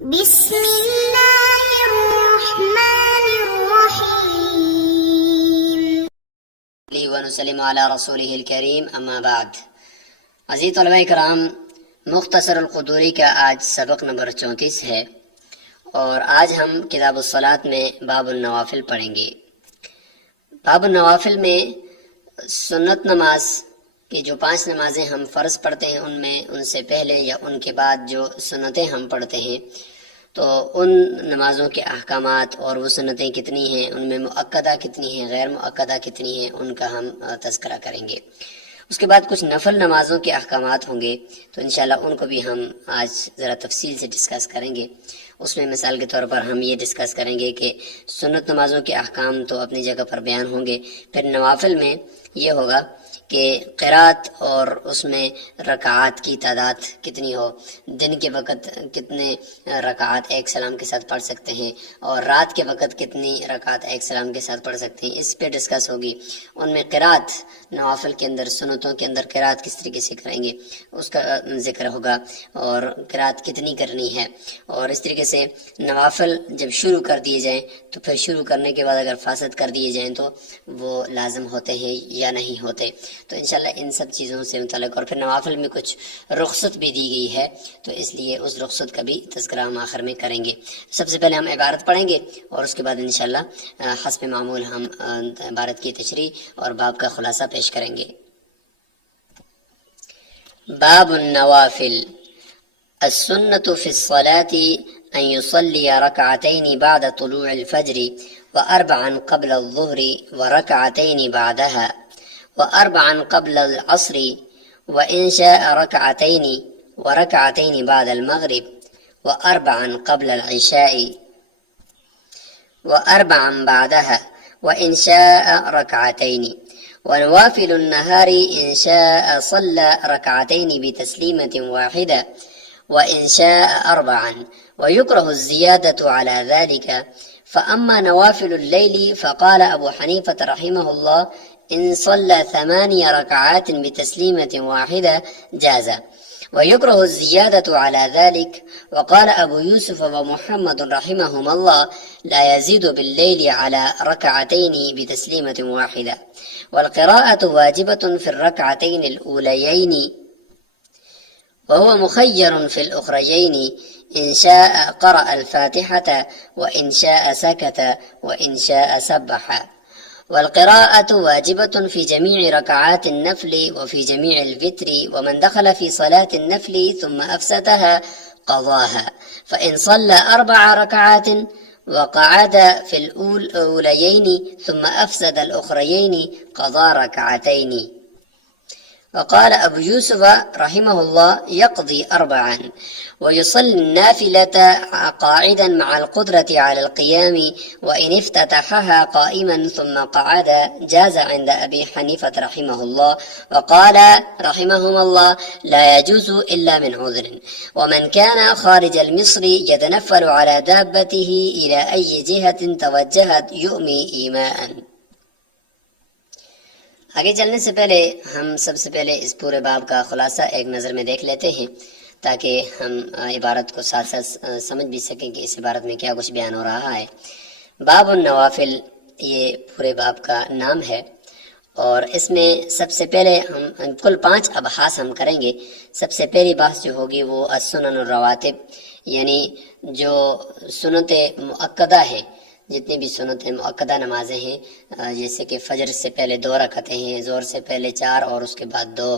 بسم اللہ الرحمن الرحیم ونسلم علی رسولہ الکریم اما بعد۔ عزیز طلبہ کرام، مختصر القدوری کا آج سبق نمبر 34 ہے، اور آج ہم کتاب الصلاۃ میں باب النوافل پڑھیں گے۔ باب النوافل میں سنت نماز کی جو 5 نمازیں ہم فرض پڑھتے ہیں، ان میں ان سے پہلے یا ان کے بعد جو سنتیں ہم پڑھتے ہیں، تو ان نمازوں کے احکامات اور وہ سنتیں کتنی ہیں، ان میں مؤکدہ کتنی ہیں، غیر مؤکدہ کتنی ہیں، ان کا ہم تذکرہ کریں گے۔ اس کے بعد کچھ نفل نمازوں کے احکامات ہوں گے، تو انشاءاللہ ان کو بھی ہم آج ذرا تفصیل سے ڈسکس کریں گے۔ اس میں مثال کے طور پر ہم یہ ڈسکس کریں گے کہ سنت نمازوں کے احکام تو اپنی جگہ پر بیان ہوں گے، پھر نوافل میں یہ ہوگا کہ قرات اور اس میں رکعات کی تعداد کتنی ہو، دن کے وقت کتنے رکعات ایک سلام کے ساتھ پڑھ سکتے ہیں، اور رات کے وقت کتنی رکعات ایک سلام کے ساتھ پڑھ سکتے ہیں، اس پہ ڈسکس ہوگی۔ ان میں قرات، نوافل کے اندر، سنتوں کے اندر قرات کس طریقے سے کریں گے اس کا ذکر ہوگا، اور قرات کتنی کرنی ہے، اور اس طریقے سے نوافل جب شروع کر دیے جائیں تو پھر شروع کرنے کے بعد اگر فاسد کر دیے جائیں تو وہ لازم ہوتے ہیں یا نہیں ہوتے، تو انشاءاللہ ان سب چیزوں سے متعلق، اور پھر نوافل میں کچھ رخصت بھی دی گئی ہے، تو اس لیے اس رخصت کا بھی تذکرہ ہم آخر میں کریں گے۔ سب سے پہلے ہم عبارت پڑھیں گے، اور اس کے بعد انشاءاللہ حسب معمول ہم عبارت کی تشریح اور باب کا خلاصہ پیش کریں گے۔ باب النوافل۔ السنة في الصلاة أن يصلي ركعتين بعد طلوع الفجر، وأربعا قبل الظهر، وركعتين بعدها، وأربعا قبل العصر، وإن شاء ركعتين، وركعتين بعد المغرب، وأربعا قبل العشاء، وأربعا بعدها، وإن شاء ركعتين. ونوافل النهار إن شاء صلى ركعتين بتسليمة واحدة، وإن شاء أربعا، ويكره الزيادة على ذلك. فأما نوافل الليل فقال أبو حنيفة رحمه الله إن صلى 8 ركعات بتسليمة واحدة جاز، ويكره الزيادة على ذلك. وقال أبو يوسف ومحمد رحمهما الله لا يزيد بالليل على ركعتين بتسليمة واحدة. والقراءة واجبة في الركعتين الأوليين، وهو مخير في الأخريين، إن شاء قرأ الفاتحة، وإن شاء سكت، وإن شاء سبح. والقراءة واجبة في جميع ركعات النفل وفي جميع الوتر، ومن دخل في صلاة النفل ثم أفسدها قضاها، فإن صلى 4 ركعات وقعد في الأوليين ثم أفسد الأخريين قضى ركعتين. وقال أبو يوسف رحمه الله يقضي 4، ويصلي النافلة قاعدا مع القدرة على القيام، وإن افتتحها قائما ثم قعد جاز عند أبي حنيفة رحمه الله. وقال رحمهم الله لا يجوز إلا من عذر. ومن كان خارج المصر يتنفل على دابته إلى أي جهة توجهت يؤمي إيماء. آگے چلنے سے پہلے ہم سب سے پہلے اس پورے باب کا خلاصہ ایک نظر میں دیکھ لیتے ہیں، تاکہ ہم عبارت کو ساتھ ساتھ سمجھ بھی سکیں کہ اس عبارت میں کیا کچھ بیان ہو رہا ہے۔ باب النوافل یہ پورے باب کا نام ہے، اور اس میں سب سے پہلے ہم کل 5 ابحاث ہم کریں گے۔ سب سے پہلی بحث جو ہوگی وہ السنن الرواتب، یعنی جو سنت مؤکدہ ہیں، جتنی بھی سنتیں مؤکدہ نمازیں ہیں، جیسے کہ فجر سے پہلے 2 رکعتیں ہیں، ظہر سے پہلے 4 اور اس کے بعد 2،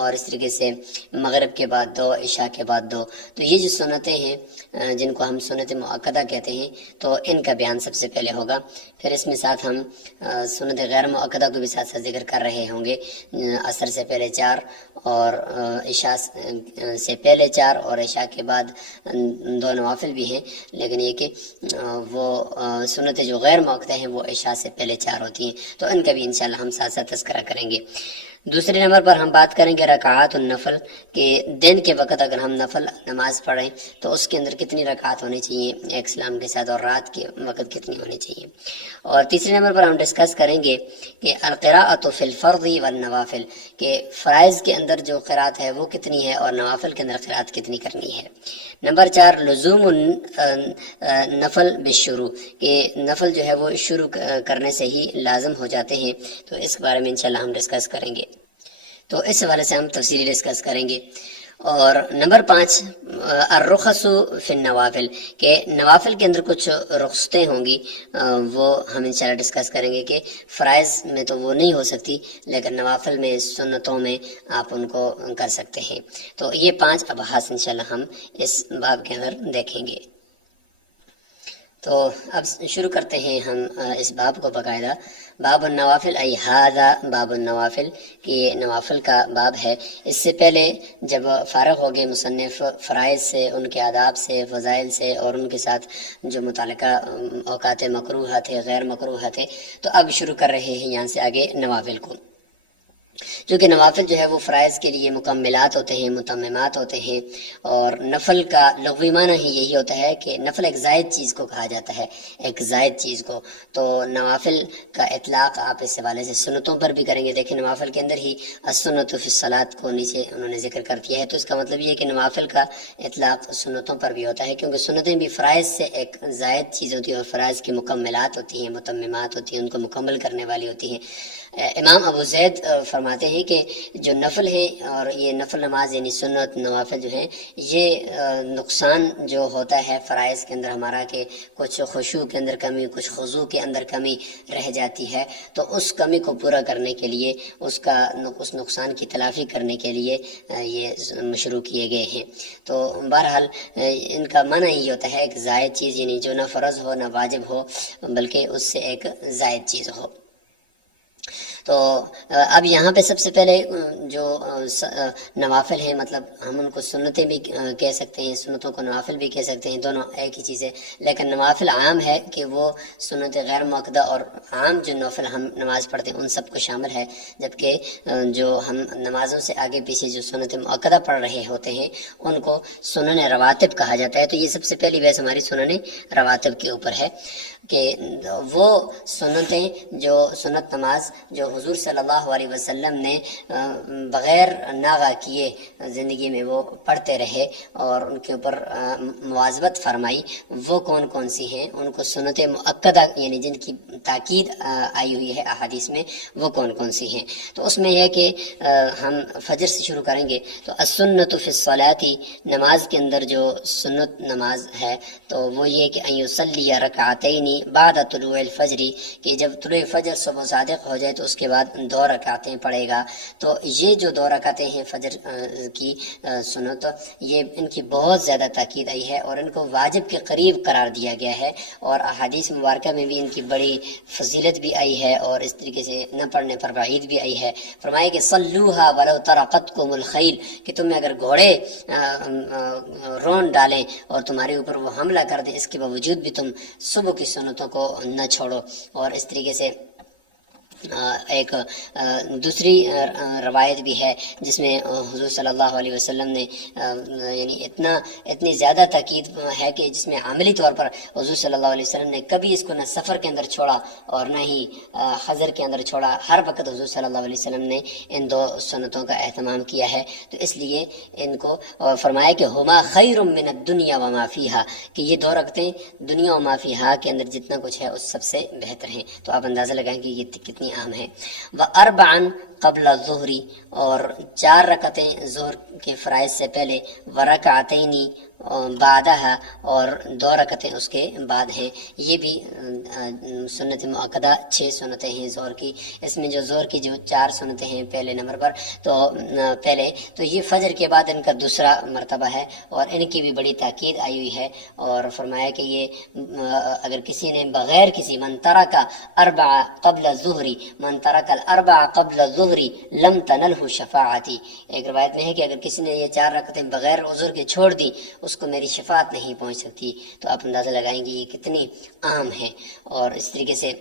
اور اس طریقے سے مغرب کے بعد 2، عشاء کے بعد 2، تو یہ جو سنتیں ہیں جن کو ہم سنت مؤکدہ کہتے ہیں، تو ان کا بیان سب سے پہلے ہوگا۔ پھر اس میں ساتھ ہم سنت غیر مؤکدہ کو بھی ساتھ ساتھ ذکر کر رہے ہوں گے، عصر سے پہلے 4 اور عشاء سے پہلے 4 اور عشاء کے بعد 2 نوافل بھی ہیں، لیکن یہ کہ وہ سنتیں جو غیر مؤکدہ ہیں وہ عشاء سے پہلے 4 ہوتی ہیں، تو ان کا بھی انشاءاللہ ہم ساتھ ساتھ تذکرہ کریں گے۔ دوسرے نمبر پر ہم بات کریں گے رکعات النفل، کہ دن کے وقت اگر ہم نفل نماز پڑھیں تو اس کے اندر کتنی رکعات ہونی چاہیے ایک سلام کے ساتھ، اور رات کے وقت کتنی ہونی چاہیے۔ اور تیسرے نمبر پر ہم ڈسکس کریں گے کہ القراءۃ فی الفرض والنوافل، کہ فرائض کے اندر جو قرات ہے وہ کتنی ہے اور نوافل کے اندر قرات کتنی کرنی ہے۔ نمبر 4 لزوم نفل بالشروع، کہ نفل جو ہے وہ شروع کرنے سے ہی لازم ہو جاتے ہیں، تو اس کے بارے میں انشاءاللہ ہم ڈسکس کریں گے، تو اس حوالے سے ہم تفصیلی ڈسکس کریں گے۔ اور نمبر 5 الرخص فی النوافل، کہ نوافل کے اندر کچھ رخصتیں ہوں گی، وہ ہم انشاءاللہ ڈسکس کریں گے کہ فرائض میں تو وہ نہیں ہو سکتی، لیکن نوافل میں سنتوں میں آپ ان کو کر سکتے ہیں۔ تو یہ 5 ابحاث انشاءاللہ ہم اس باب کے اندر دیکھیں گے۔ تو اب شروع کرتے ہیں ہم اس باب کو باقاعدہ۔ باب النوافل ای ھذا باب النوافل، کہ یہ نوافل کا باب ہے۔ اس سے پہلے جب فارغ ہو گئے مصنف فرائض سے، ان کے آداب سے، فضائل سے، اور ان کے ساتھ جو متعلقہ اوقات مکروہ تھے، غیر مکروہ تھے، تو اب شروع کر رہے ہیں یہاں سے آگے نوافل کو، جو کہ نوافل جو ہے وہ فرائض کے لیے مکملات ہوتے ہیں، متممات ہوتے ہیں۔ اور نفل کا لغوی معنی ہی یہی ہوتا ہے کہ نفل ایک زائد چیز کو کہا جاتا ہے، ایک زائد چیز کو۔ تو نوافل کا اطلاق آپ اس حوالے سے سنتوں پر بھی کریں گے۔ دیکھیں نوافل کے اندر ہی السنۃ فی الصلاۃ کو نیچے انہوں نے ذکر کر دیا ہے، تو اس کا مطلب یہ ہے کہ نوافل کا اطلاق سنتوں پر بھی ہوتا ہے، کیونکہ سنتیں بھی فرائض سے ایک زائد چیز ہوتی ہے، اور فرائض کی مکملات ہوتی ہیں، متممات ہوتی ہیں، ان کو مکمل کرنے والی ہوتی ہیں۔ امام ابو زید فرماتے ہیں کہ جو نفل ہے، اور یہ نفل نماز یعنی سنت نوافل جو ہیں، یہ نقصان جو ہوتا ہے فرائض کے اندر ہمارا، کہ کچھ خشوع کے اندر کمی، کچھ خضوع کے اندر کمی رہ جاتی ہے، تو اس کمی کو پورا کرنے کے لیے، اس نقصان کی تلافی کرنے کے لیے یہ مشروع کیے گئے ہیں۔ تو بہرحال ان کا معنی ہی ہوتا ہے ایک زائد چیز، یعنی جو نہ فرض ہو نہ واجب ہو، بلکہ اس سے ایک زائد چیز ہو۔ تو اب یہاں پہ سب سے پہلے جو نوافل ہیں، مطلب ہم ان کو سنتیں بھی کہہ سکتے ہیں، سنتوں کو نوافل بھی کہہ سکتے ہیں، دونوں ایک ہی چیز ہے، لیکن نوافل عام ہے کہ وہ سنت غیر مؤکدہ اور عام جو نوافل ہم نماز پڑھتے ہیں ان سب کو شامل ہے، جبکہ جو ہم نمازوں سے آگے پیچھے جو سنت مؤکدہ پڑھ رہے ہوتے ہیں ان کو سنن رواتب کہا جاتا ہے۔ تو یہ سب سے پہلی بحث ہماری سنن رواتب کے اوپر ہے، کہ وہ سنتیں جو سنت نماز جو حضور صلی اللہ علیہ وسلم نے بغیر ناغہ کیے زندگی میں وہ پڑھتے رہے اور ان کے اوپر مواظبت فرمائی، وہ کون کون سی ہیں، ان کو سنت مؤکدہ یعنی جن کی تاکید آئی ہوئی ہے احادیث میں، وہ کون کون سی ہیں۔ تو اس میں یہ کہ ہم فجر سے شروع کریں گے، تو السنۃ فی الصلاۃ، نماز کے اندر جو سنت نماز ہے تو وہ یہ کہ ان یصلی رکعتین بعد طلوع الفجر، کہ جب طلوع فجر صبح صادق ہو جائے تو اس کے بعد 2 رکعتیں پڑھے گا۔ تو یہ جو 2 رکعتیں ہیں فجر کی سنت، یہ ان کی بہت زیادہ تاکید آئی ہے اور ان کو واجب کے قریب قرار دیا گیا ہے، اور احادیث مبارکہ میں بھی ان کی بڑی فضیلت بھی آئی ہے، اور اس طریقے سے نہ پڑھنے پر وعید بھی آئی ہے۔ فرمایا کہ صلوها ولو ترقتكم الخیل، کہ تم اگر گھوڑے رون ڈالیں اور تمہارے اوپر وہ حملہ کر دیں، اس کے باوجود بھی تم صبح کی سنتوں کو نہ چھوڑو۔ اور اس طریقے سے ایک دوسری روایت بھی ہے جس میں حضور صلی اللہ علیہ وسلم نے یعنی اتنی زیادہ تاکید ہے کہ جس میں عملی طور پر حضور صلی اللہ علیہ وسلم نے کبھی اس کو نہ سفر کے اندر چھوڑا اور نہ ہی حضر کے اندر چھوڑا، ہر وقت حضور صلی اللہ علیہ وسلم نے ان 2 سنتوں کا اہتمام کیا ہے۔ تو اس لیے ان کو فرمایا کہ ہما خیر من الدنیا وما فیہا، کہ یہ 2 رکعتیں دنیا و ما فیہا کے اندر جتنا کچھ ہے اس سب سے بہتر ہیں۔ تو آپ اندازہ لگائیں کہ یہ کتنی اہم ہے۔ وَأَرْبَعًا قبل الظہر، اور 4 رکعتیں ظہر کے فرائض سے پہلے، وَرَكَعَتَيْنِ بعدها، اور 2 رکعتیں اس کے بعد ہیں۔ یہ بھی سنت مؤکدہ 6 سنتیں ہیں ظہر کی۔ اس میں جو ظہر کی جو 4 سنتیں ہیں پہلے نمبر پر، تو یہ فجر کے بعد ان کا دوسرا مرتبہ ہے، اور ان کی بھی بڑی تاکید آئی ہوئی ہے، اور فرمایا کہ یہ اگر کسی نے بغیر کسی من ترک 4 قبل الظہر، من ترک الاربع قبل الظہر لم تنلہ شفاعتی، ایک روایت میں ہے کہ اگر کسی نے یہ 4 رکعتیں بغیر عذر کے چھوڑ دی اس کو میری شفاعت نہیں پہنچ سکتی۔ تو آپ اندازہ لگائیں گے یہ کتنی اہم ہے۔ اور اس طریقے سے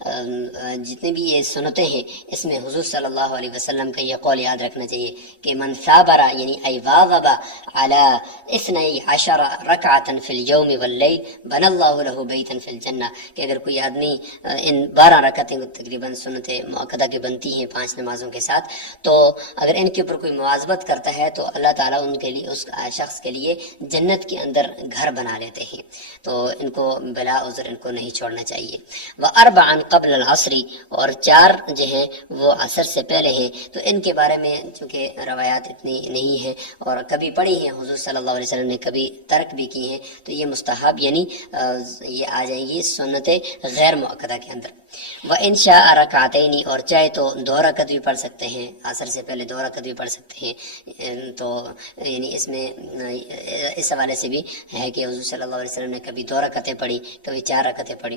جتنے بھی یہ سنتیں ہیں اس میں حضور صلی اللہ علیہ وسلم کا یہ قول یاد رکھنا چاہیے کہ من ثابر یعنی ای واظب علی 12 رکعتا فی اليوم واللیل بنى اللہ له بیتا فی الجنہ، کہ اگر کوئی آدمی ان 12 رکعتیں تقریباً سنت مؤکدہ کی بنتی ہیں 5 نمازوں کے ساتھ، تو اگر ان کے اوپر کوئی مواظبت کرتا ہے تو اللہ تعالیٰ ان کے لیے اس شخص کے لیے جنت کے اندر گھر بنا لیتے ہیں، تو ان کو بلا عذر ان کو نہیں چھوڑنا چاہیے۔ واربعا قبل العصر، اور 4 جو ہیں وہ عصر سے پہلے ہیں، تو ان کے بارے میں چونکہ روایات اتنی نہیں ہیں اور کبھی پڑھی ہیں حضور صلی اللہ علیہ وسلم نے، کبھی ترک بھی کی ہیں، تو یہ مستحب یعنی یہ آ جائیں گی سنت غیر مؤکدہ کے اندر۔ وَإِنْ شَاءَ رَكْعَتَيْنِ، اور چاہے تو 2 رکعت بھی پڑھ سکتے ہیں، عصر سے پہلے 2 رکعت بھی پڑھ سکتے ہیں، تو یعنی اس میں اس حوالے سے بھی ہے کہ حضور صلی اللہ علیہ وسلم نے کبھی 2 رکعتیں پڑھی، کبھی 4 رکعتیں پڑھی۔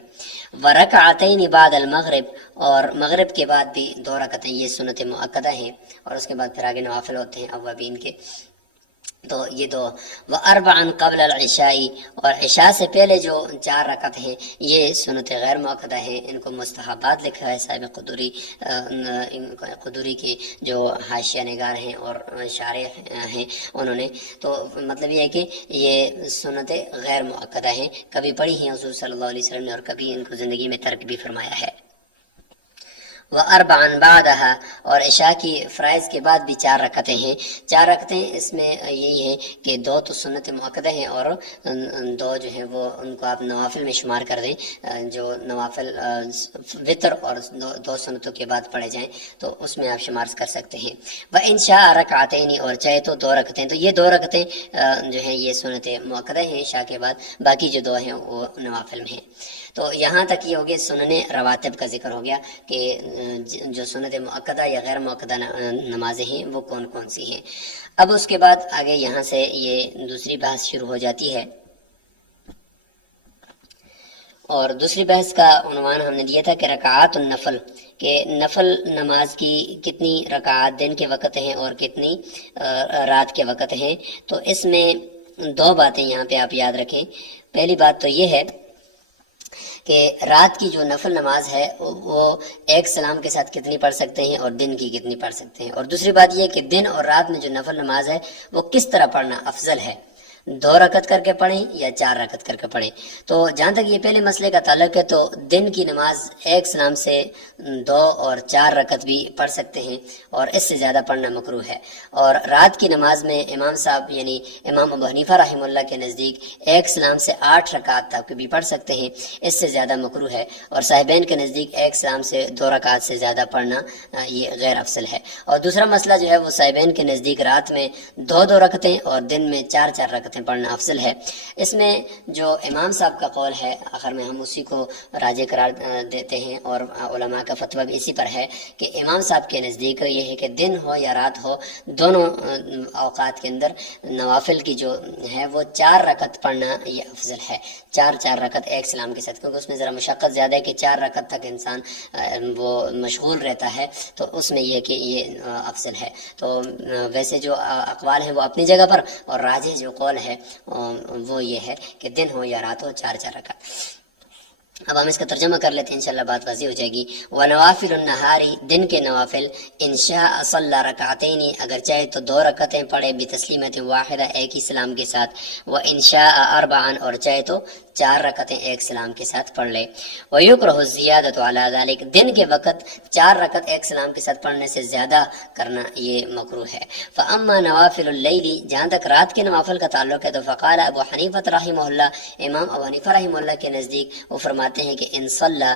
وَرَكْعَتَيْنِ بَعْدَ الْمَغْرِبِ، اور مغرب کے بعد بھی 2 رکعتیں یہ سنت مؤکدہ ہیں، اور اس کے بعد پھر آگے نوافل ہوتے ہیں اوابین کے، تو یہ 2۔ واربعا قبل العشاء، اور عشاء سے پہلے جو 4 رکعت ہیں یہ سنت غیر مؤکدہ ہیں، ان کو مستحبات لکھا ہے صاحب قدوری کے جو حاشیہ نگار ہیں اور شارح ہیں انہوں نے، تو مطلب یہ ہے کہ یہ سنت غیر مؤکدہ ہیں، کبھی پڑھی ہیں حضور صلی اللہ علیہ وسلم نے اور کبھی ان کو زندگی میں ترک بھی فرمایا ہے۔ واربعا بعدها، اور عشاء کی فرائض کے بعد بھی 4 رکعتیں ہیں۔ 4 رکعتیں اس میں یہی ہے کہ 2 تو سنت مؤکدہ ہیں اور 2 جو ہیں وہ ان کو آپ نوافل میں شمار کر دیں، جو نوافل وطر اور 2 سنتوں کے بعد پڑھے جائیں تو اس میں آپ شمار کر سکتے ہیں۔ وَإِنْ شَاءَ رَكْعَتَيْنِ، اور چاہے تو 2 رکعتیں، تو یہ 2 رکعتیں جو ہیں یہ سنت مؤکدہ ہیں عشاء کے بعد، باقی جو 2 ہیں وہ نوافل میں ہیں۔ تو یہاں تک یہ ہو گیا سنن رواتب کا ذکر ہو گیا کہ جو سنت مؤکدہ یا غیر مؤکدہ نمازیں ہیں وہ کون کون سی ہیں۔ اب اس کے بعد آگے یہاں سے یہ دوسری بحث شروع ہو جاتی ہے، اور دوسری بحث کا عنوان ہم نے دیا تھا کہ رکعات النفل، کہ نفل نماز کی کتنی رکعات دن کے وقت ہیں اور کتنی رات کے وقت ہیں۔ تو اس میں 2 باتیں یہاں پہ آپ یاد رکھیں۔ پہلی بات تو یہ ہے کہ رات کی جو نفل نماز ہے وہ 1 سلام کے ساتھ کتنی پڑھ سکتے ہیں اور دن کی کتنی پڑھ سکتے ہیں، اور دوسری بات یہ کہ دن اور رات میں جو نفل نماز ہے وہ کس طرح پڑھنا افضل ہے، 2 رکعت کر کے پڑھیں یا 4 رکعت کر کے پڑھیں۔ تو جہاں تک یہ پہلے مسئلے کا تعلق ہے تو دن کی نماز 1 سلام سے 2 اور 4 رکعت بھی پڑھ سکتے ہیں اور اس سے زیادہ پڑھنا مکروہ ہے، اور رات کی نماز میں امام صاحب یعنی امام ابو حنیفہ رحمہ اللہ کے نزدیک 1 سلام سے 8 رکعت تک بھی پڑھ سکتے ہیں، اس سے زیادہ مکروہ ہے، اور صاحبین کے نزدیک 1 سلام سے 2 رکعت سے زیادہ پڑھنا یہ غیر افضل ہے۔ اور دوسرا مسئلہ جو ہے وہ صاحبین کے نزدیک رات میں 2 رکعتیں اور دن میں 4 رکعتیں پڑھنا افضل ہے۔ اس میں جو امام صاحب کا قول ہے آخر میں ہم اسی کو راجح قرار دیتے ہیں، اور علماء کا فتویٰ بھی اسی پر ہے کہ امام صاحب کے نزدیک یہ ہے کہ دن ہو یا رات ہو، دونوں اوقات کے اندر نوافل کی جو ہے وہ 4 رکعت پڑھنا یہ افضل ہے، 4 رکعت 1 سلام کے ساتھ، کیونکہ اس میں ذرا مشقت زیادہ ہے کہ 4 رکعت تک انسان وہ مشغول رہتا ہے، تو اس میں یہ کہ یہ افضل ہے۔ تو ویسے جو اقوال ہیں وہ اپنی جگہ پر، اور راجح جو قول ہے وہ یہ ہے کہ دن ہو یا رات ہو 4 رکعت۔ اب ہم اس کا ترجمہ کر لیتے ہیں، انشاءاللہ بات واضح ہو جائے گی۔ وَنَوَافِلُ النَّهَارِ، دن کے نوافل، إِنْ شَاءَ صَلَّى رَكَعَتَيْنِ، اگر چاہے تو 2 رکعتیں پڑھے بِتَسْلِیمَةٍ وَاحِدَةٍ، ایک ہی سلام کے ساتھ، وَإِنْ شَاءَ أَرْبَعًا، اور چاہے تو 4 رکعتیں 1 سلام کے ساتھ پڑھ لے۔ وَيُكْرَهُ الزِّيَادَةُ عَلَى ذَلِكَ، دن کے وقت 4 رکعت 1 سلام کے ساتھ پڑھنے سے زیادہ کرنا یہ مکروہ ہے۔ فَأَمَّا نَوَافِلُ اللَّيْلِ، جہاں تک رات کے نوافل کا تعلق ہے تو فقال ابو حنیفہ رحمہ اللہ، امام ابو حنیفہ رحمہ اللہ کے نزدیک وہ فرماتے ہیں کہ ان صلی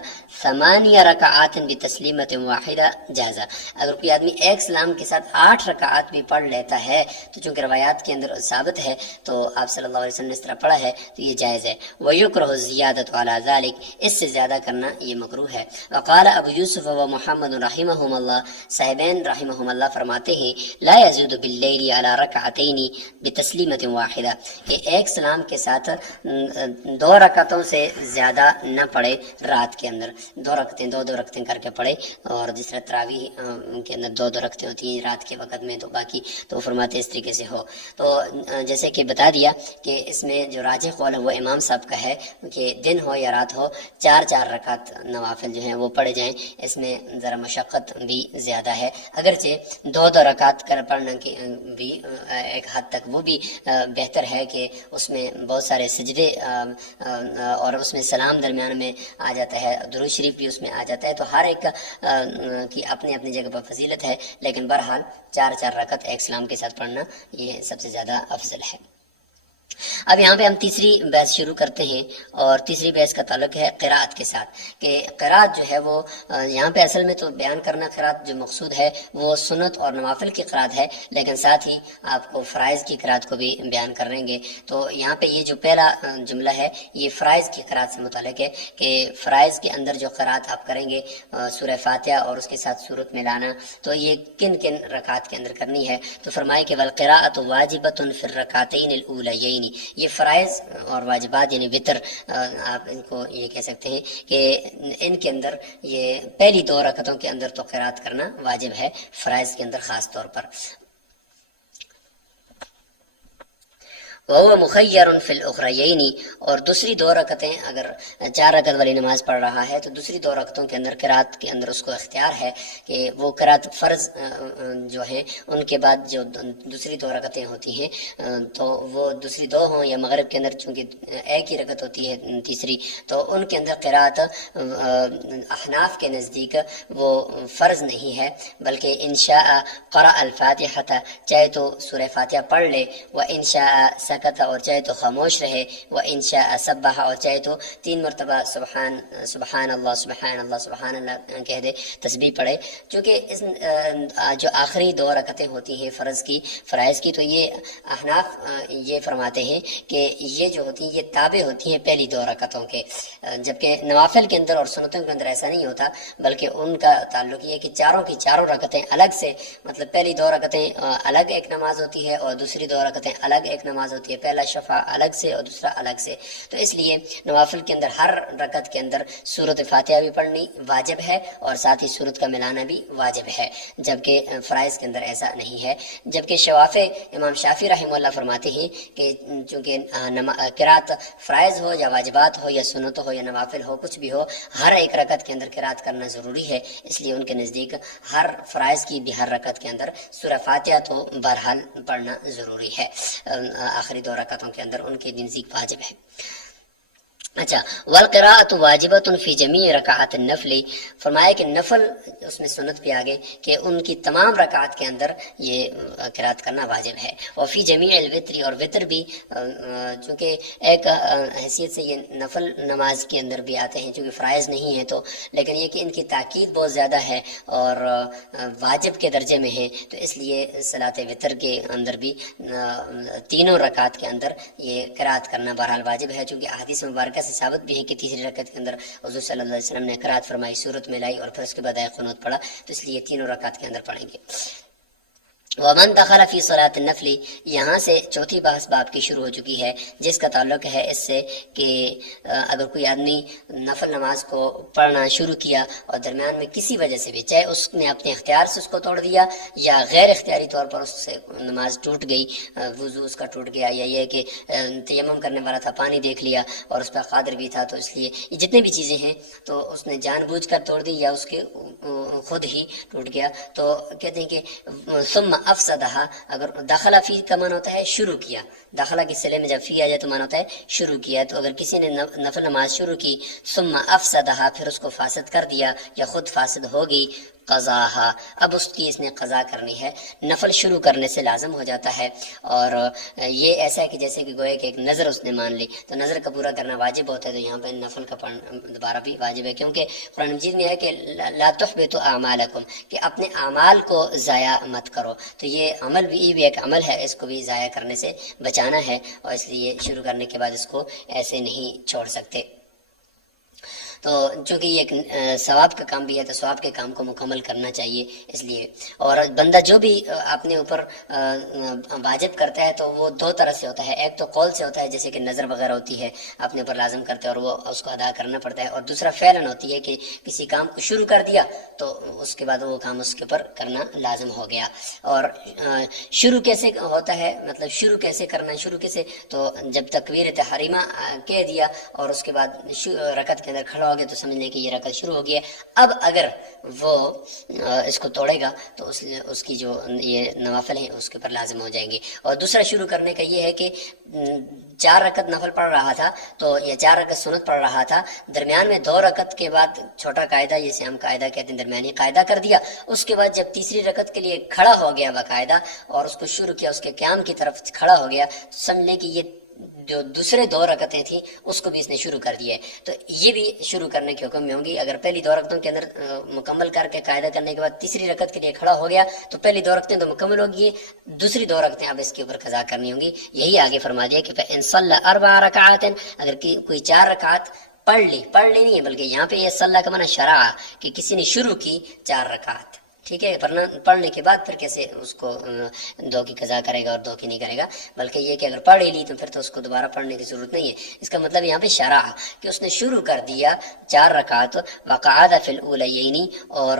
8 رکعات بتسلیمۃ واحدہ جازا، اگر کوئی آدمی 1 سلام کے ساتھ 8 رکعات بھی پڑھ لیتا ہے تو چونکہ روایات کے اندر ثابت ہے تو آپ صلی اللہ علیہ وسلم نے اس طرح پڑھا ہے تو یہ جائز ہے۔ وَيُكْرَهُ الزِّيَادَةُ عَلَى ذَلِكَ، اس سے زیادہ کرنا یہ مکروہ ہے۔ وقال ابو یوسف و محمد رحمہم اللہ، صاحبین رحمہم اللہ فرماتے ہیں لا يزيد باللیل على رکعتین بتسلیمۃ واحدہ، کہ 1 سلام کے ساتھ 2 رکعتوں سے زیادہ نہ پڑھے رات کے اندر، 2 رکعتیں 2 رکعتیں کر کے پڑھے، اور جس طرح تراویح کے اندر 2 رکعتیں ہوتی ہیں رات کے وقت میں، تو باقی تو فرماتے اس طریقے سے ہو۔ تو جیسے کہ بتا دیا کہ اس میں جو راجح قول ہے وہ امام صاحب کا ہوتا ہے کہ دن ہو یا رات ہو 4 رکعت نوافل جو ہیں وہ پڑھے جائیں. اس میں ذرا مشقت بھی زیادہ ہے، اگرچہ 2 رکعت کر پڑھنا کی بھی ایک حد تک وہ بھی بہتر ہے کہ اس میں بہت سارے سجدے اور اس میں سلام درمیان میں آ جاتا ہے، درود شریف بھی اس میں آ جاتا ہے. تو ہر ایک کی اپنی اپنی جگہ پر فضیلت ہے، لیکن بہرحال 4 رکعت ایک سلام کے ساتھ پڑھنا یہ سب سے زیادہ افضل ہے. اب یہاں پہ ہم تیسری بحث شروع کرتے ہیں، اور تیسری بحث کا تعلق ہے قراءت کے ساتھ، کہ قراءت جو ہے وہ یہاں پہ اصل میں تو بیان کرنا قراءت جو مقصود ہے وہ سنت اور نوافل کی قراءت ہے، لیکن ساتھ ہی آپ کو فرائض کی قراءت کو بھی بیان کریں گے. تو یہاں پہ یہ جو پہلا جملہ ہے یہ فرائض کی قراءت سے متعلق ہے، کہ فرائض کے اندر جو قراءت آپ کریں گے سورہ فاتحہ اور اس کے ساتھ سورت ملانا، تو یہ کن کن رکعات کے اندر کرنی ہے. تو فرمائے کہ والقراءۃ واجبۃ فی الرکعتین الاولیین، یہ فرائض اور واجبات یعنی وتر آپ ان کو یہ کہہ سکتے ہیں کہ ان کے اندر یہ پہلی 2 رکعتوں کے اندر تو قرات کرنا واجب ہے، فرائض کے اندر خاص طور پر. وهو مخیر فی الاخریین، اور دوسری 2 رکعتیں اگر 4 رکعت والی نماز پڑھ رہا ہے تو دوسری 2 رکعتوں کے اندر قرات کے اندر اس کو اختیار ہے کہ وہ قرات فرض جو ہیں ان کے بعد جو دوسری 2 رکعتیں ہوتی ہیں تو وہ دوسری 2 ہوں یا مغرب کے اندر چونکہ ایک ہی رکعت ہوتی ہے تیسری، تو ان کے اندر قرات احناف کے نزدیک وہ فرض نہیں ہے، بلکہ انشاء قرأ الفاتحہ، چاہے تو سورہ فاتحہ پڑھ لے، و انشاء سکت، اور چاہے تو خاموش رہے، و انشاء سبح، اور چاہے تو 3 مرتبہ سبحان اللہ سبحان اللہ سبحان اللہ کہہ دے، تسبیح پڑھے. چونکہ اس جو آخری 2 رکعتیں ہوتی ہیں فرض کی فرائض کی، تو یہ احناف یہ فرماتے ہیں کہ یہ جو ہوتی ہیں یہ تابع ہوتی ہیں پہلی 2 رکعتوں کے، جبکہ نوافل کے اندر اور سنتوں کے اندر ایسا نہیں ہوتا، بلکہ ان کا تعلق یہ ہے کہ چاروں کی چاروں رکعتیں الگ سے، مطلب پہلی 2 رکعتیں الگ ایک نماز ہوتی ہے اور دوسری 2 رکعتیں الگ ایک نماز ہوتی ہے، پہلا شفع الگ سے اور دوسرا الگ سے. تو اس لیے نوافل کے اندر ہر رکعت کے اندر سورت فاتحہ بھی پڑھنی واجب ہے اور ساتھ ہی سورت کا ملانا بھی واجب ہے، جبکہ فرائض کے اندر ایسا نہیں ہے. جبکہ شوافع امام شافعی رحمہ اللہ فرماتے ہیں کہ چونکہ قرات فرائض ہو یا واجبات ہو یا سنت ہو یا نوافل ہو، کچھ بھی ہو، ہر ایک رکعت کے اندر قرات کرنا ضروری ہے. اس لیے ان کے نزدیک ہر فرائض کی بھی ہر رکعت کے اندر سورہ فاتحہ تو بہرحال پڑھنا ضروری ہے، آخری 2 رکعتوں کے اندر ان کے نزدیک واجب ہے. اچھا، والقراءۃ واجبۃ فی جمیع رکعات النفل، فرمایا کہ نفل اس میں سنت بھی آگے کہ ان کی تمام رکعات کے اندر یہ قرات کرنا واجب ہے. اور فی جمیع الوتر، اور وتر بھی چونکہ ایک حیثیت سے یہ نفل نماز کے اندر بھی آتے ہیں، چونکہ فرائض نہیں ہے تو، لیکن یہ کہ ان کی تاکید بہت زیادہ ہے اور واجب کے درجے میں ہے، تو اس لیے صلاۃ وتر کے اندر بھی 3 رکعات کے اندر یہ قرات کرنا بہرحال واجب ہے. چونکہ احادیث مبارکہ سے ثابت بھی ہے کہ تیسری رکعت کے اندر حضور صلی اللہ علیہ وسلم نے قرات فرمائی، سورت میں لائی اور پھر اس کے بعد قنوت پڑھا، تو اس لیے 3 رکعت کے اندر پڑھیں گے. ومن دخل فی صلاۃ النفل، یہاں سے چوتھی بحث باب کی شروع ہو چکی ہے، جس کا تعلق ہے اس سے کہ اگر کوئی آدمی نفل نماز کو پڑھنا شروع کیا اور درمیان میں کسی وجہ سے بھی، چاہے اس نے اپنے اختیار سے اس کو توڑ دیا یا غیر اختیاری طور پر اس سے نماز ٹوٹ گئی، وضو اس کا ٹوٹ گیا، یا یہ کہ تیمم کرنے والا تھا پانی دیکھ لیا اور اس پہ قادر بھی تھا، تو اس لیے یہ جتنے بھی چیزیں ہیں تو اس نے جان بوجھ کر توڑ دی یا اس کے خود ہی ٹوٹ گیا، تو کہتے ہیں کہ ثم افسدہا، اگر داخلہ فی کا معنی ہوتا ہے شروع کیا، داخلہ کے صلے میں جب فی آ جائے تو معنی ہوتا ہے شروع کیا، تو اگر کسی نے نفل نماز شروع کی ثم افسدہا، پھر اس کو فاسد کر دیا یا خود فاسد ہو گئی، قضاہا، اب اس کی اس نے قضا کرنی ہے. نفل شروع کرنے سے لازم ہو جاتا ہے، اور یہ ایسا ہے کہ جیسے کہ گویا کہ ایک نظر اس نے مان لی، تو نظر کا پورا کرنا واجب ہوتا ہے، تو یہاں پہ نفل کا پڑھنا دوبارہ بھی واجب ہے، کیونکہ قرآن مجید میں ہے کہ لا تحبطوا اعمالکم، کہ اپنے اعمال کو ضائع مت کرو. تو یہ عمل بھی ایک عمل ہے، اس کو بھی ضائع کرنے سے بچانا ہے، اور اس لیے شروع کرنے کے بعد اس کو ایسے نہیں چھوڑ سکتے. تو چونکہ یہ ایک ثواب کا کام بھی ہے تو ثواب کے کام کو مکمل کرنا چاہیے اس لیے. اور بندہ جو بھی اپنے اوپر واجب کرتا ہے تو وہ دو طرح سے ہوتا ہے. ایک تو قول سے ہوتا ہے جیسے کہ نظر وغیرہ ہوتی ہے اپنے اوپر لازم کرتے ہیں اور وہ اس کو ادا کرنا پڑتا ہے. اور دوسرا فعلاً ہوتی ہے کہ کسی کام کو شروع کر دیا تو اس کے بعد وہ کام اس کے اوپر کرنا لازم ہو گیا. اور شروع کیسے ہوتا ہے, مطلب شروع کیسے کرنا ہے, شروع کیسے, تو جب تکبیر تحریمہ کہہ دیا اور اس کے بعد رکعت کے اندر کھڑا ہو گیا تو سمجھ لیں کہ یہ رکعت شروع ہو گیا. اب اگر وہ اس کو توڑے گا تو اس کی جو یہ نوافل ہیں اس کے اوپر لازم ہو جائیں گے. اور دوسرا شروع کرنے کا یہ ہے کہ 4 رکعت نفل پڑھ رہا تھا تو یا 4 رکعت سنت پڑھ رہا تھا, درمیان میں 2 رکعت کے بعد چھوٹا قاعدہ جسے ہم قاعدہ کہتے ہیں درمیانی قاعدہ کر دیا. اس کے بعد جب تیسری رکعت کے لیے کھڑا ہو گیا باقاعدہ اور اس کو شروع کیا, اس کے قیام کی طرف کھڑا ہو گیا, تو سمجھ لیں کہ یہ جو دوسرے 2 رکعتیں تھیں اس کو بھی اس نے شروع کر دیا ہے. تو یہ بھی شروع کرنے کے حکم میں ہوں گی. اگر پہلی 2 رکعتوں کے اندر مکمل کر کے قاعدہ کرنے کے بعد تیسری رکعت کے لیے کھڑا ہو گیا تو پہلی 2 رکعتیں تو مکمل ہوگی, دوسری 2 رکعتیں اب اس کے اوپر قضا کرنی ہوں گی. یہی آگے فرما دیا کہ فَإِن صَلَّى 4 رکعات, اگر کوئی 4 رکعات پڑھ لی نہیں ہے بلکہ یہاں پہ یہ صلی کا معنی شرع کہ کسی نے شروع کی 4 رکعات, ٹھیک ہے. پڑھنے کے بعد پھر کیسے اس کو 2 کی قضا کرے گا اور 2 کی نہیں کرے گا, بلکہ یہ کہ اگر پڑھ ہی لی تو پھر تو اس کو دوبارہ پڑھنے کی ضرورت نہیں ہے. اس کا مطلب یہاں پہ شرع کہ اس نے شروع کر دیا 4 رکعات وقعد فی الاولیین, اور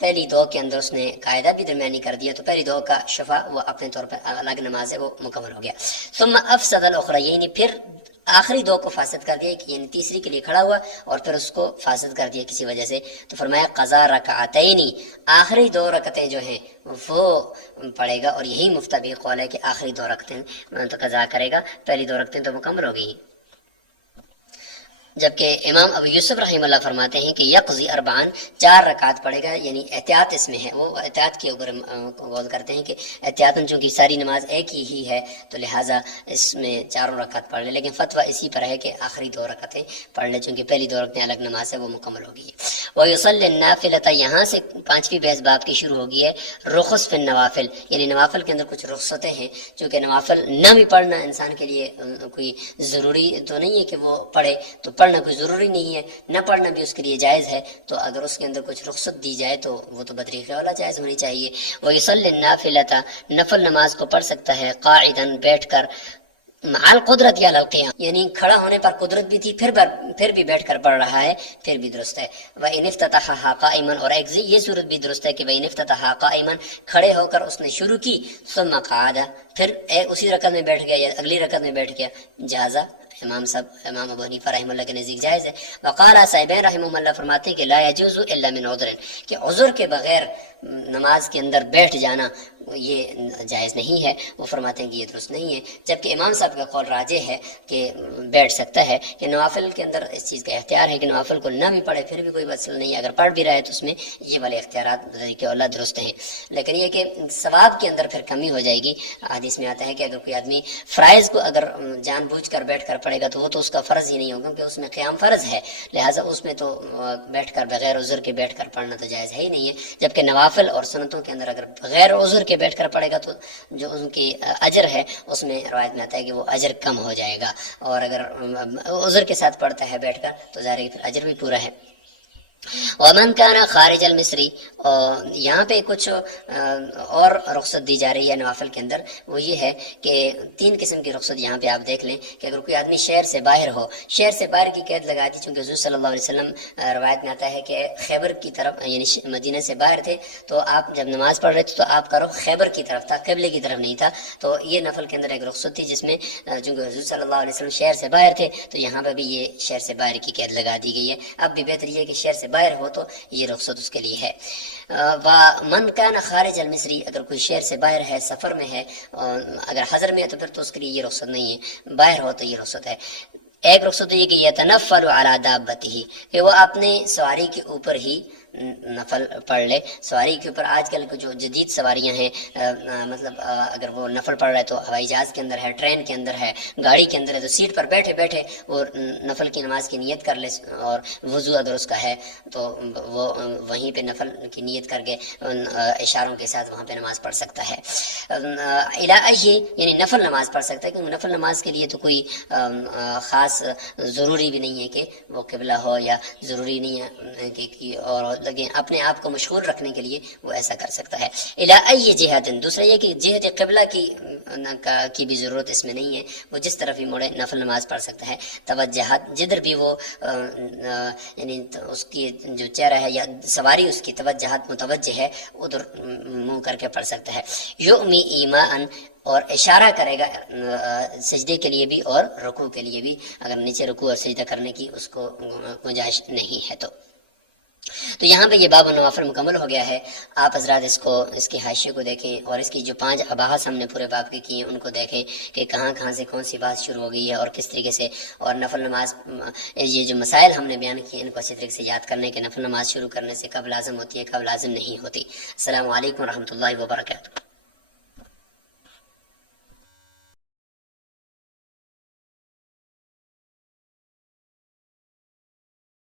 پہلی 2 کے اندر اس نے قاعدہ بھی درمیانی کر دیا تو پہلی 2 کا شفع وہ اپنے طور پر الگ نماز ہے وہ مکمل ہو گیا. ثم افسد الاخرین, پھر آخری 2 کو فاسد کر دیا, یعنی تیسری کے لیے کھڑا ہوا اور پھر اس کو فاسد کر دیا کسی وجہ سے, تو فرمایا قضا رکعتین, آخری 2 رکعتیں جو ہیں وہ پڑھے گا. اور یہی مفتبی قول ہے کہ آخری 2 رکعتیں تو قضا کرے گا, پہلی 2 رکعتیں تو مکمل ہو گئی. جبکہ امام ابو یوسف رحمہ اللہ فرماتے ہیں کہ یقضی 4 4 رکعت پڑھے گا, یعنی احتیاط اس میں ہے. وہ احتیاط کے اوپر غور کرتے ہیں کہ احتیاطاً چونکہ ساری نماز ایک ہی ہے تو لہٰذا اس میں 4 رکعت پڑھ لے, لیکن فتویٰ اسی پر ہے کہ آخری 2 رکعتیں پڑھ لے چونکہ پہلی 2 رکعتیں الگ نماز ہے وہ مکمل ہو گئی. وَيُصَلِّ النَّافِلَةَ, یہاں سے 5ویں بحث باب کی شروع ہو گئی ہے. رخص فی النوافل, یعنی نوافل کے اندر کچھ رخصتیں ہیں, چونکہ نوافل نہ بھی پڑھنا انسان کے لیے کوئی ضروری تو نہیں ہے کہ وہ پڑھے, تو پڑھنا کوئی ضروری نہیں ہے, نہ پڑھنا بھی اس کے لیے جائز ہے. تو اگر اس کے اندر کچھ رخصت دی جائے تو وہ تو بطریقہ اولا جائز ہونی چاہیے. وَيُصَلِّ النَّافِلَةَ, نفل نماز کو پڑھ سکتا ہے قاعداً بیٹھ کر, مع قدرت یا القیام, یعنی کھڑا ہونے پر قدرت بھی تھی پھر بھی بیٹھ کر پڑھ رہا ہے, پھر بھی درست ہے. وَإِنِ افْتَتَحَهَا قَائِمًا, اور ایک یہ صورت بھی درست ہے کہ وَإِنِ افْتَتَحَهَا قَائِمًا, کھڑے ہو کر اس نے شروع کی, ثم قعد, پھر اسی رکعت میں بیٹھ گیا یا اگلی رکعت میں بیٹھ گیا, جازا, امام ابو حنیفہ رحمہ اللہ کے نزدیک جائز ہے. وقال صاحبین رحمہ اللہ فرماتے ہیں کہ لا يجوز الا من عذر, کہ عذر کے بغیر نماز کے اندر بیٹھ جانا یہ جائز نہیں ہے. وہ فرماتے ہیں کہ یہ درست نہیں ہے, جبکہ امام صاحب کا قول راجح ہے کہ بیٹھ سکتا ہے, کہ نوافل کے اندر اس چیز کا اختیار ہے کہ نوافل کو نہ بھی پڑھے پھر بھی کوئی مسئلہ نہیں ہے, اگر پڑھ بھی رہا ہے تو اس میں یہ والے اختیارات بطریقہ اللہ درست ہیں. لیکن یہ کہ ثواب کے اندر پھر کمی ہو جائے گی. حدیث میں آتا ہے کہ اگر کوئی آدمی فرائض کو اگر جان بوجھ کر بیٹھ کر پڑھے گا تو وہ تو اس کا فرض ہی نہیں ہوگا, کیونکہ اس میں قیام فرض ہے, لہٰذا اس میں تو بیٹھ کر بغیر عذر کے بیٹھ کر پڑھنا تو جائز ہے ہی نہیں ہے. جبکہ نوافل اور سنتوں کے اندر اگر بغیر عذر کے بیٹھ کر پڑھے گا تو جو ان کی اجر ہے اس میں روایت میں آتا ہے کہ وہ اجر کم ہو جائے گا, اور اگر عذر کے ساتھ پڑھتا ہے بیٹھ کر تو ظاہر ہے کہ پھر اجر بھی پورا ہے. ومن کان خارج المصری, اور یہاں پہ کچھ اور رخصت دی جا رہی ہے نوافل کے اندر, وہ یہ ہے کہ 3 قسم کی رخصت یہاں پہ آپ دیکھ لیں کہ اگر کوئی آدمی شہر سے باہر ہو, شہر سے باہر کی قید لگا دی, چونکہ حضور صلی اللہ علیہ وسلم روایت میں آتا ہے کہ خیبر کی طرف یعنی مدینہ سے باہر تھے, تو آپ جب نماز پڑھ رہے تھے تو آپ کا رخ خیبر کی طرف تھا, قبلے کی طرف نہیں تھا. تو یہ نفل کے اندر ایک رخصت تھی جس میں چونکہ حضور صلی اللہ علیہ وسلم شہر سے باہر تھے تو یہاں پہ بھی یہ شہر سے باہر کی قید لگا دی گئی ہے. اب بھی بہتر یہ ہے کہ شہر سے باہر ہو تو یہ رخصت اس کے لیے ہے. ومن کان خارج المصری, اگر کوئی شہر سے باہر ہے, سفر میں ہے, اگر حضر میں ہے تو پھر تو اس کے لیے یہ رخصت نہیں ہے, باہر ہو تو یہ رخصت ہے. ایک رخصت یہ کہ یتنفل علی دابتہ, کہ وہ اپنے سواری کے اوپر ہی نفل پڑھ لے سواری کے اوپر۔ آج کل جو جدید سواریاں ہیں مطلب اگر وہ نفل پڑھ رہا ہے تو ہوائی جہاز کے اندر ہے، ٹرین کے اندر ہے، گاڑی کے اندر ہے، تو سیٹ پر بیٹھے بیٹھے وہ نفل کی نماز کی نیت کر لے، اور وضو اگر اس کا ہے تو وہ وہیں پہ نفل کی نیت کر کے اشاروں کے ساتھ وہاں پہ نماز پڑھ سکتا ہے۔ یعنی نفل نماز پڑھ سکتا ہے، کیونکہ نفل نماز کے لیے تو کوئی خاص ضروری بھی نہیں ہے کہ وہ قبلہ ہو، یا ضروری نہیں ہے کہ اور لیکن اپنے آپ کو مشغول رکھنے کے لیے وہ ایسا کر سکتا ہے۔ الی ای جہت، دوسرا یہ کہ جہت قبلہ کی بھی ضرورت اس میں نہیں ہے، وہ جس طرف ہی مڑے نفل نماز پڑھ سکتا ہے۔ توجہت، جدھر بھی وہ یعنی اس کی جو چہرہ ہے یا سواری اس کی توجہت متوجہ ہے ادھر منہ کر کے پڑھ سکتا ہے۔ یؤمی ایماءً، اور اشارہ کرے گا سجدے کے لیے بھی اور رکوع کے لیے بھی، اگر نیچے رکوع اور سجدہ کرنے کی اس کو گنجائش نہیں ہے تو یہاں پہ یہ باب النوافل مکمل ہو گیا ہے۔ آپ حضرات اس کے حاشیے کو دیکھیں، اور اس کی جو 5 اباحث ہم نے پورے باب کے کیے ان کو دیکھیں کہ کہاں سے کون سی بات شروع ہو گئی ہے اور کس طریقے سے، اور نفل نماز یہ جو مسائل ہم نے بیان کیے ان کو اچھی طریقے سے یاد کرنے کہ نفل نماز شروع کرنے سے کب لازم ہوتی ہے، کب لازم نہیں ہوتی۔ السلام علیکم ورحمۃ اللہ وبرکاتہ۔